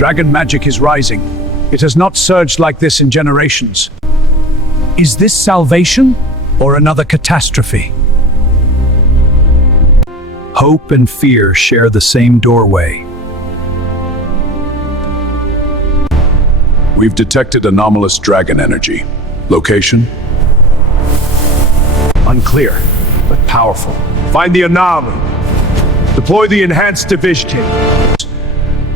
Dragon magic is rising. It has not surged like this in generations. Is this salvation or another catastrophe? Hope and fear share the same doorway. We've detected anomalous dragon energy. Location? Unclear, but powerful. Find the anomaly. Deploy the enhanced division.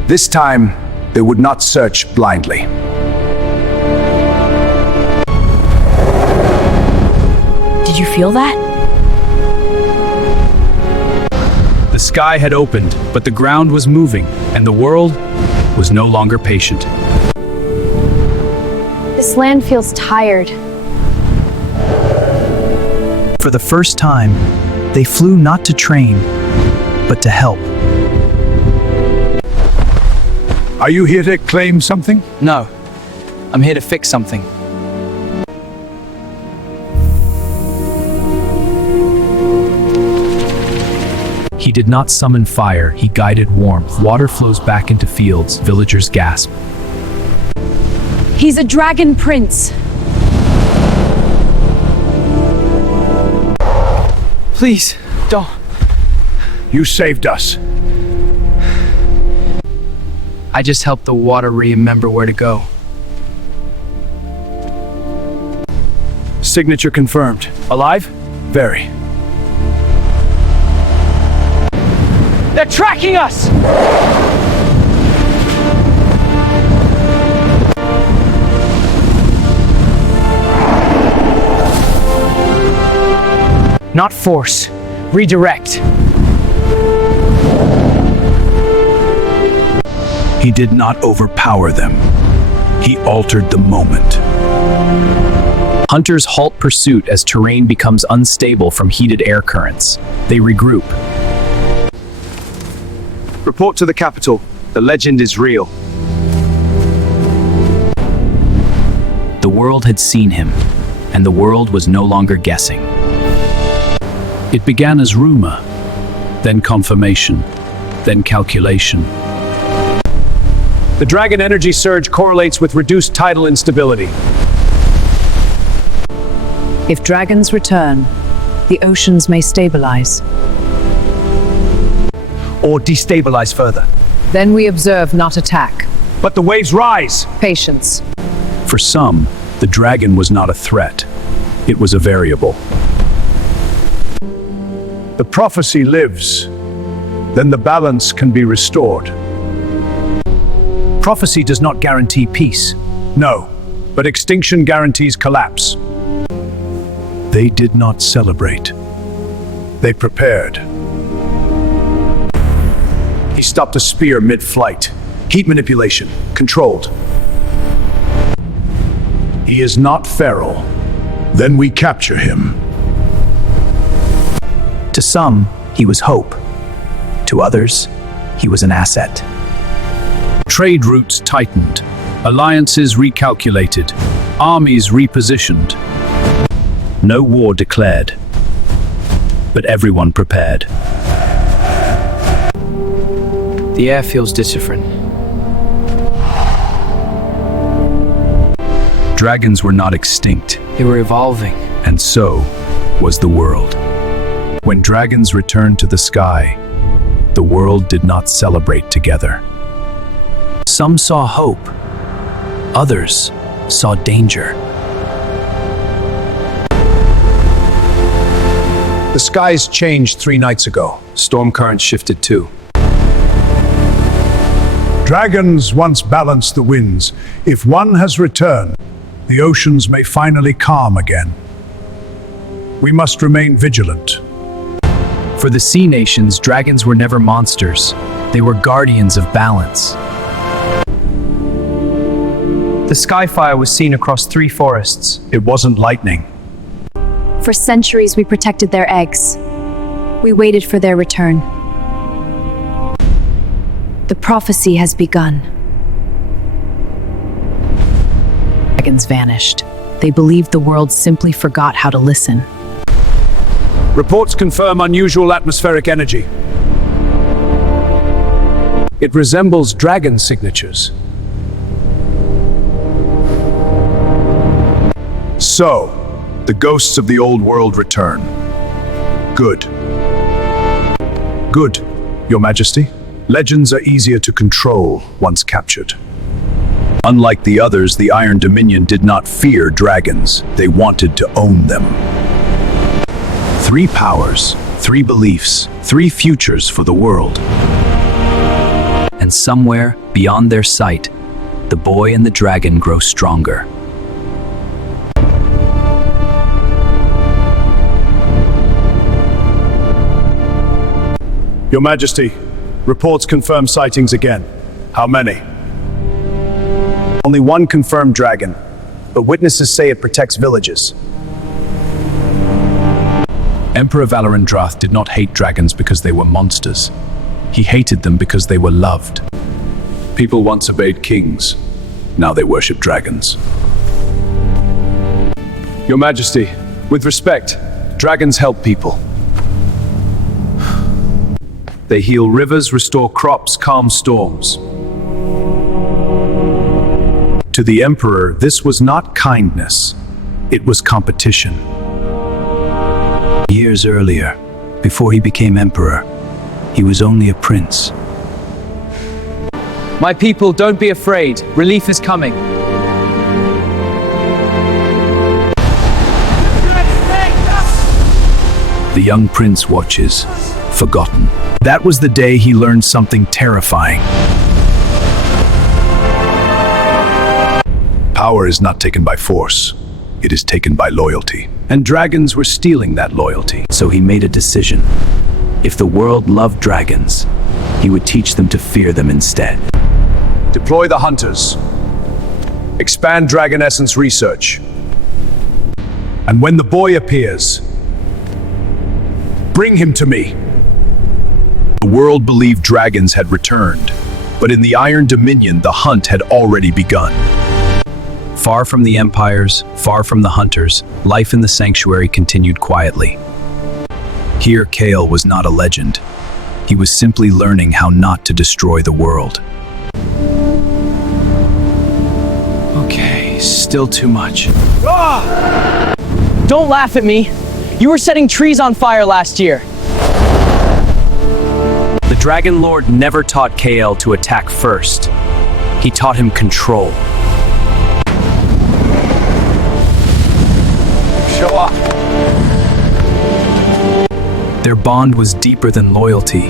This time, they would not search blindly. Did you feel that? The sky had opened, but the ground was moving, and the world was no longer patient. This land feels tired. For the first time, they flew not to train, but to help. Are you here to claim something? No, I'm here to fix something. He did not summon fire, he guided warmth. Water flows back into fields, villagers gasp. He's a dragon prince. Please, don't. You saved us. I just helped the water remember where to go. Signature confirmed. Alive? Very. They're tracking us! Not force. Redirect. He did not overpower them. He altered the moment. Hunters halt pursuit as terrain becomes unstable from heated air currents. They regroup. Report to the capital. The legend is real. The world had seen him, and the world was no longer guessing. It began as rumor, then confirmation, then calculation. The dragon energy surge correlates with reduced tidal instability. If dragons return, the oceans may stabilize. Or destabilize further. Then we observe, not attack. But the waves rise! Patience. For some, the dragon was not a threat. It was a variable. The prophecy lives. Then the balance can be restored. Prophecy does not guarantee peace. No, but extinction guarantees collapse. They did not celebrate. They prepared. He stopped a spear mid-flight. Heat manipulation, controlled. He is not feral. Then we capture him. To some, he was hope. To others, he was an asset. Trade routes tightened. Alliances recalculated. Armies repositioned. No war declared. But everyone prepared. The air feels different. Dragons were not extinct, They were evolving. and so was the world. When dragons returned to the sky, the world did not celebrate together. Some saw hope. Others saw danger. The skies changed 3 nights ago. Storm currents shifted too. Dragons once balanced the winds. If one has returned, the oceans may finally calm again. We must remain vigilant. For the sea nations, dragons were never monsters. They were guardians of balance. The skyfire was seen across 3 forests. It wasn't lightning. For centuries, we protected their eggs. We waited for their return. The prophecy has begun. Dragons vanished. They believed the world simply forgot how to listen. Reports confirm unusual atmospheric energy. It resembles dragon signatures. So, the ghosts of the old world return. Good. Good, Your Majesty. Legends are easier to control once captured. Unlike the others, the Iron Dominion did not fear dragons. They wanted to own them. 3 powers, 3 beliefs, 3 futures for the world. And somewhere, beyond their sight, the boy and the dragon grow stronger. Your Majesty, reports confirm sightings again. How many? Only one confirmed dragon, but witnesses say it protects villages. Emperor Valorandrath did not hate dragons because they were monsters. He hated them because they were loved. People once obeyed kings. Now they worship dragons. Your Majesty, with respect, dragons help people. They heal rivers, restore crops, calm storms. To the Emperor, this was not kindness. It was competition. Years earlier, before he became emperor, he was only a prince. My people, don't be afraid. Relief is coming. The young prince watches, forgotten. That was the day he learned something terrifying. Power is not taken by force. It is taken by loyalty. And dragons were stealing that loyalty. So he made a decision. If the world loved dragons, he would teach them to fear them instead. Deploy the hunters. Expand dragon essence research. And when the boy appears, bring him to me. The world believed dragons had returned, but in the Iron Dominion, the hunt had already begun. Far from the empires, far from the hunters, life in the sanctuary continued quietly. Here, Kael was not a legend. He was simply learning how not to destroy the world. Okay, still too much. Don't laugh at me. You were setting trees on fire last year. The Dragon Lord never taught Kael to attack first. He taught him control. Show up. Their bond was deeper than loyalty.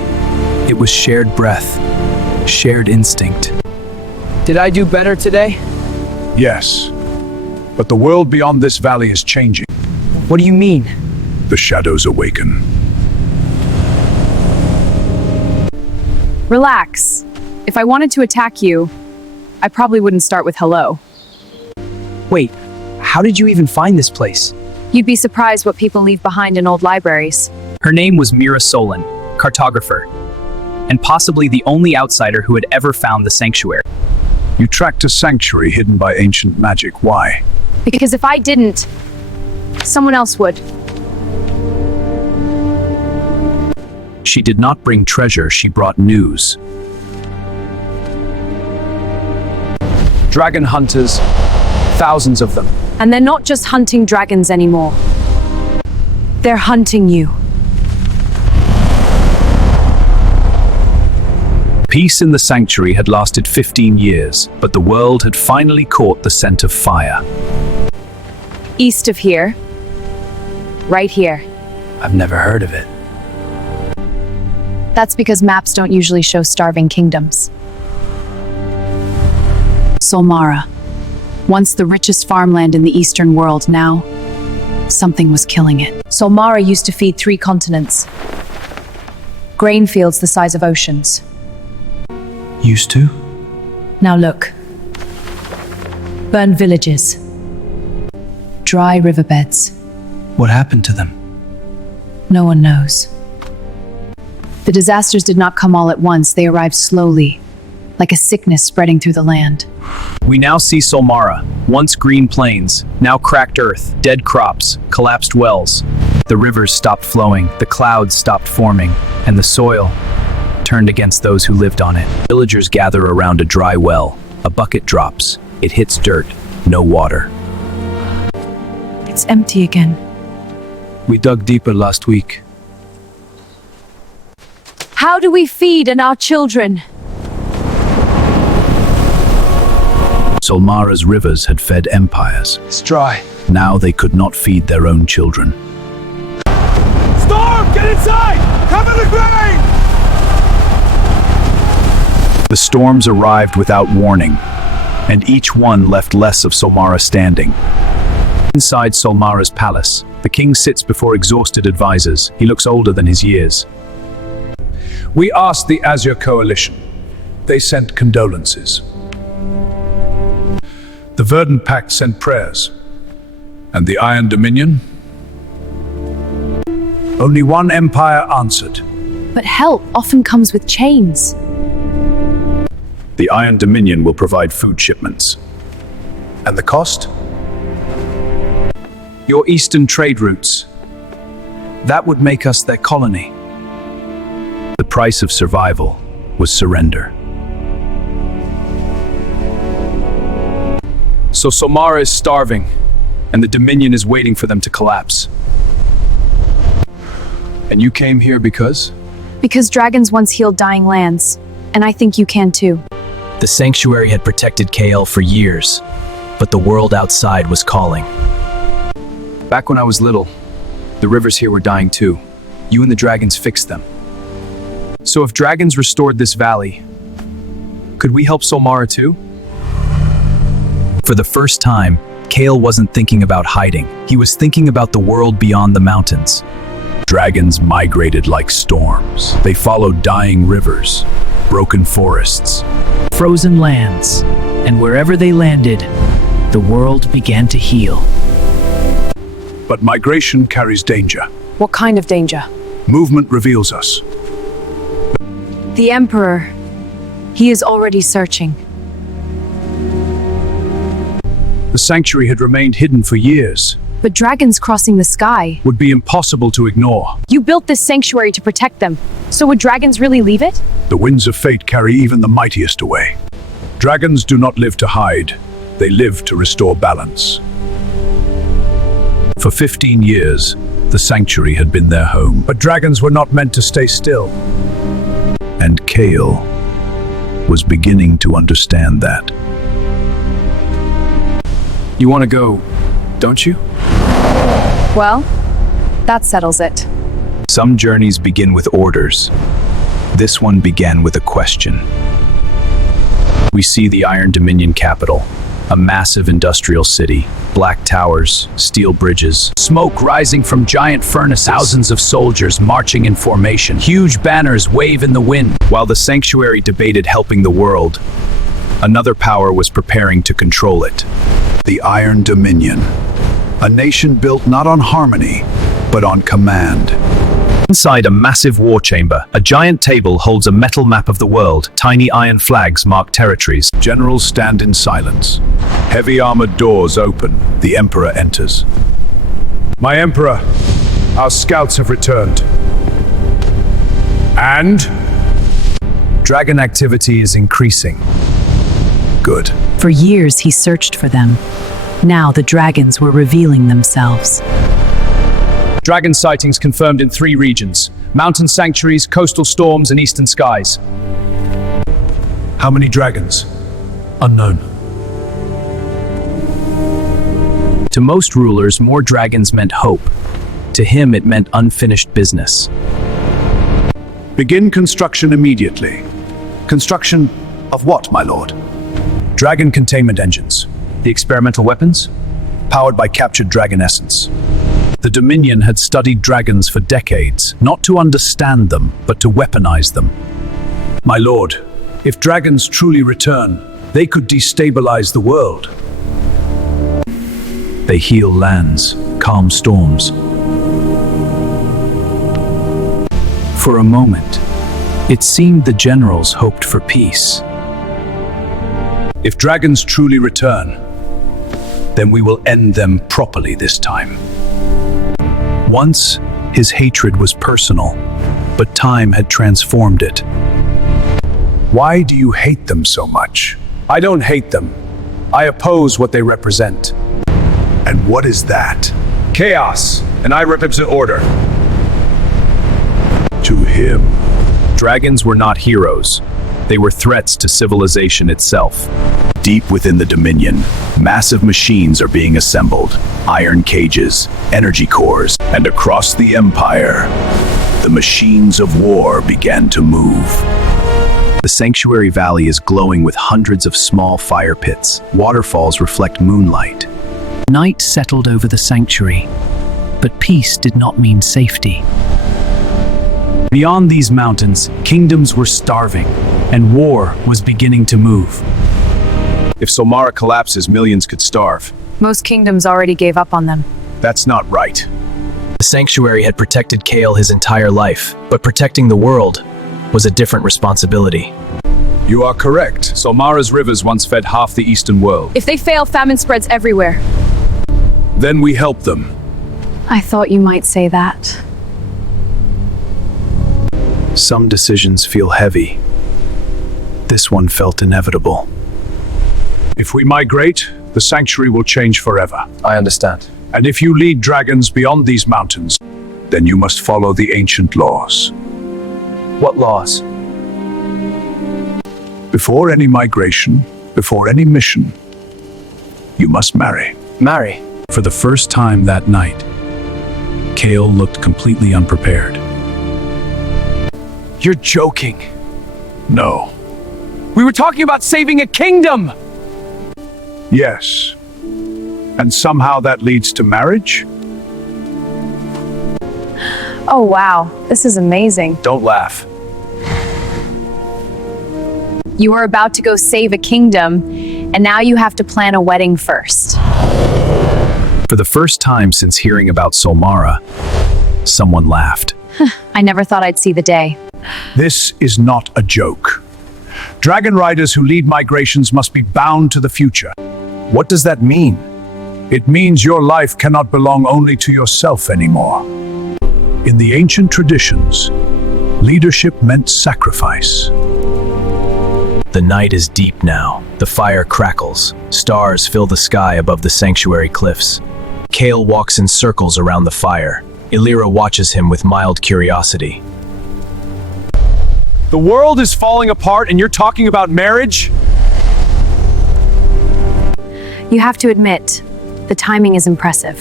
It was shared breath, shared instinct. Did I do better today? Yes, but the world beyond this valley is changing. What do you mean? The shadows awaken. Relax. If I wanted to attack you, I probably wouldn't start with hello. Wait, how did you even find this place? You'd be surprised what people leave behind in old libraries. Her name was Mira, cartographer, and possibly the only outsider who had ever found the sanctuary. You tracked a sanctuary hidden by ancient magic. Why? Because if I didn't, someone else would. She did not bring treasure, she brought news. Dragon hunters, thousands of them. And they're not just hunting dragons anymore. They're hunting you. Peace in the sanctuary had lasted 15 years, but the world had finally caught the scent of fire. East of here. Right here. I've never heard of it. That's because maps don't usually show starving kingdoms. Solmara. Once the richest farmland in the Eastern world, now something was killing it. Solmara used to feed 3 continents. Grain fields the size of oceans. Used to? Now look. Burned villages. Dry riverbeds. What happened to them? No one knows. The disasters did not come all at once. They arrived slowly, like a sickness spreading through the land. We now see Solmara, once green plains, now cracked earth, dead crops, collapsed wells. The rivers stopped flowing, the clouds stopped forming, and the soil, turned against those who lived on it. Villagers gather around a dry well. A bucket drops. It hits dirt. No water. It's empty again. We dug deeper last week. How do we feed our children? Solmara's rivers had fed empires. It's dry. Now they could not feed their own children. Storm! Get inside! Cover the grain! The storms arrived without warning, and each one left less of Solmara standing. Inside Solmara's palace, the king sits before exhausted advisors. He looks older than his years. We asked the Azure Coalition. They sent condolences. The Verdant Pact sent prayers. And the Iron Dominion? Only one empire answered. But help often comes with chains. The Iron Dominion will provide food shipments. And the cost? Your eastern trade routes. That would make us their colony. The price of survival was surrender. So Solmara is starving, and the Dominion is waiting for them to collapse. And you came here because? Because dragons once healed dying lands. And I think you can too. The sanctuary had protected Kael for years, but the world outside was calling. Back when I was little, the rivers here were dying too. You and the dragons fixed them. So if dragons restored this valley, could we help Solmara too? For the first time, Kael wasn't thinking about hiding. He was thinking about the world beyond the mountains. Dragons migrated like storms. They followed dying rivers, broken forests, Frozen lands, and wherever they landed, the world began to heal. But migration carries danger. What kind of danger? Movement reveals us. The Emperor. He is already searching. The sanctuary had remained hidden for years. But dragons crossing the sky. Would be impossible to ignore. You built this sanctuary to protect them. So would dragons really leave it? The winds of fate carry even the mightiest away. Dragons do not live to hide. They live to restore balance. For 15 years, the sanctuary had been their home. But dragons were not meant to stay still. And Kael was beginning to understand that. You want to go, don't you? Well, that settles it. Some journeys begin with orders. This one began with a question. We see the Iron Dominion capital, a massive industrial city, black towers, steel bridges, smoke rising from giant furnaces, thousands of soldiers marching in formation, huge banners wave in the wind. While the sanctuary debated helping the world, another power was preparing to control it. The Iron Dominion, a nation built not on harmony, but on command. Inside a massive war chamber, a giant table holds a metal map of the world. Tiny iron flags mark territories. Generals stand in silence. Heavy armored doors open. The Emperor enters. My Emperor, our scouts have returned. And? Dragon activity is increasing. Good. For years he searched for them. Now the dragons were revealing themselves. Dragon sightings confirmed in 3 regions: mountain sanctuaries, coastal storms, and eastern skies. How many dragons? Unknown. To most rulers, more dragons meant hope. To him, it meant unfinished business. Begin construction immediately. Construction of what, my lord? Dragon containment engines. The experimental weapons? Powered by captured dragon essence. The Dominion had studied dragons for decades, not to understand them, but to weaponize them. My lord, if dragons truly return, they could destabilize the world. They heal lands, calm storms. For a moment, it seemed the generals hoped for peace. If dragons truly return, then we will end them properly this time. Once, his hatred was personal, but time had transformed it. Why do you hate them so much? I don't hate them. I oppose what they represent. And what is that? Chaos, and I represent order. To him. Dragons were not heroes. They were threats to civilization itself. Deep within the Dominion, massive machines are being assembled. Iron cages, energy cores, and across the Empire, the machines of war began to move. The Sanctuary Valley is glowing with hundreds of small fire pits. Waterfalls reflect moonlight. Night settled over the sanctuary, but peace did not mean safety. Beyond these mountains, kingdoms were starving, and war was beginning to move. If Somara collapses, millions could starve. Most kingdoms already gave up on them. That's not right. The sanctuary had protected Kael his entire life, but protecting the world was a different responsibility. You are correct. Somara's rivers once fed half the eastern world. If they fail, famine spreads everywhere. Then we help them. I thought you might say that. Some decisions feel heavy. This one felt inevitable. If we migrate, the sanctuary will change forever. I understand. And if you lead dragons beyond these mountains, then you must follow the ancient laws. What laws? Before any migration, before any mission, you must marry. Marry. For the first time that night, Kael looked completely unprepared. You're joking. No. We were talking about saving a kingdom! Yes. And somehow that leads to marriage? Oh wow, this is amazing. Don't laugh. You were about to go save a kingdom, and now you have to plan a wedding first. For the first time since hearing about Somara, someone laughed. I never thought I'd see the day. This is not a joke. Dragon riders who lead migrations must be bound to the future. What does that mean? It means your life cannot belong only to yourself anymore. In the ancient traditions, leadership meant sacrifice. The night is deep now. The fire crackles. Stars fill the sky above the sanctuary cliffs. Kael walks in circles around the fire. Ilyra watches him with mild curiosity. The world is falling apart and you're talking about marriage? You have to admit, the timing is impressive.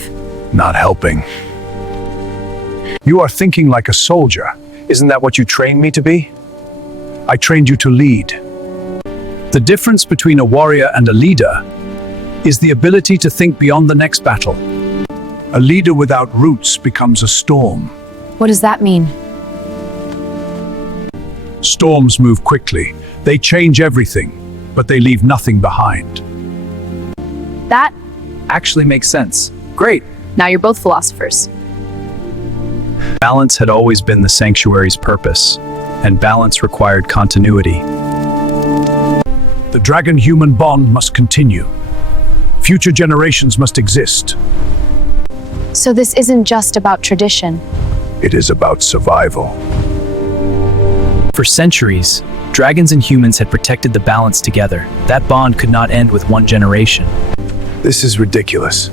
Not helping. You are thinking like a soldier. Isn't that what you trained me to be? I trained you to lead. The difference between a warrior and a leader is the ability to think beyond the next battle. A leader without roots becomes a storm. What does that mean? Storms move quickly. They change everything, but they leave nothing behind. That? Actually makes sense. Great. Now you're both philosophers. Balance had always been the sanctuary's purpose, and balance required continuity. The dragon-human bond must continue. Future generations must exist. So this isn't just about tradition. It is about survival. For centuries, dragons and humans had protected the balance together. That bond could not end with one generation. This is ridiculous.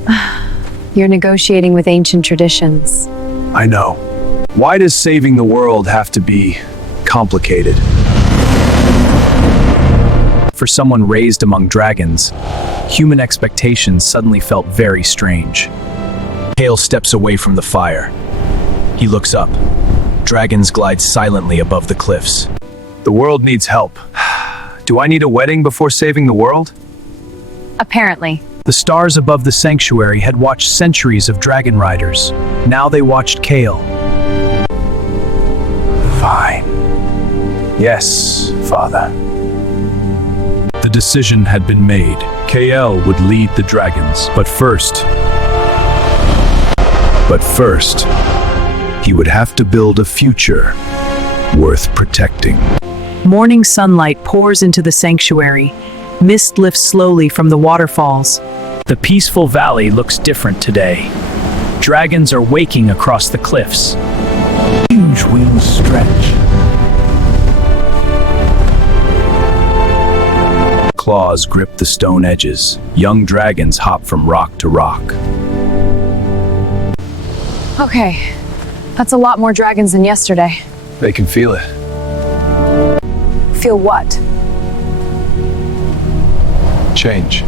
You're negotiating with ancient traditions. I know. Why does saving the world have to be complicated? For someone raised among dragons, human expectations suddenly felt very strange. Kael steps away from the fire. He looks up. Dragons glide silently above the cliffs. The world needs help. Do I need a wedding before saving the world? Apparently. The stars above the sanctuary had watched centuries of dragon riders. Now they watched Kael. Fine. Yes, Father. The decision had been made. Kael would lead the dragons, but first, he would have to build a future worth protecting. Morning sunlight pours into the sanctuary. Mist lifts slowly from the waterfalls. the peaceful valley looks different today. Dragons are waking across the cliffs. Huge wings stretch. claws grip the stone edges. Young dragons hop from rock to rock. Okay, that's a lot more dragons than yesterday. They can feel it. Feel what? Change.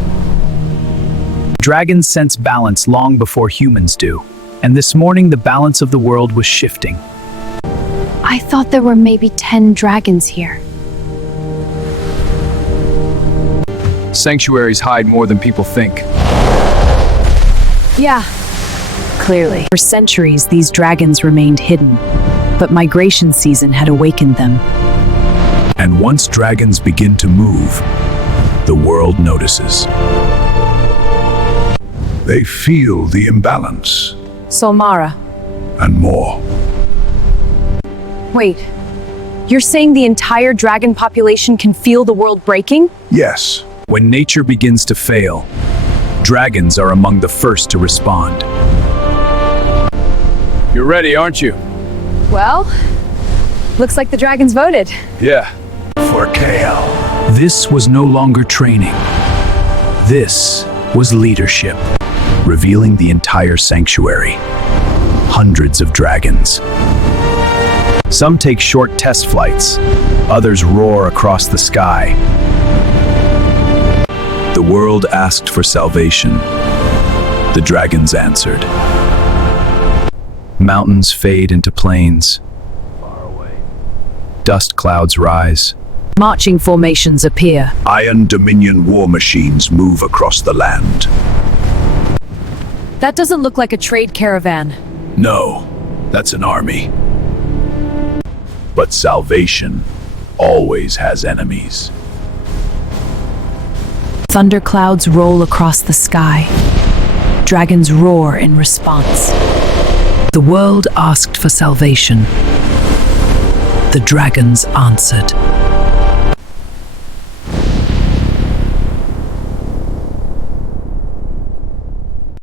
Dragons sense balance long before humans do, and this morning the balance of the world was shifting. I thought there were maybe 10 dragons here. Sanctuaries hide more than people think. Yeah, Clearly, for centuries these dragons remained hidden, but migration season had awakened them. And once dragons begin to move, the world notices. They feel the imbalance so Mara. and more. Wait, you're saying the entire dragon population can feel the world breaking? Yes, When nature begins to fail, dragons are among the first to respond. You're ready, aren't you? Well, looks like the dragons voted. Yeah. for Kael. This was no longer training. This was leadership. Revealing the entire sanctuary. Hundreds of dragons. Some take short test flights, others roar across the sky. The world asked for salvation. The dragons answered. Mountains fade into plains. Dust clouds rise. Marching formations appear. Iron Dominion war machines move across the land. That doesn't look like a trade caravan. No, that's an army. But salvation always has enemies. Thunderclouds roll across the sky. Dragons roar in response. The world asked for salvation. The dragons answered.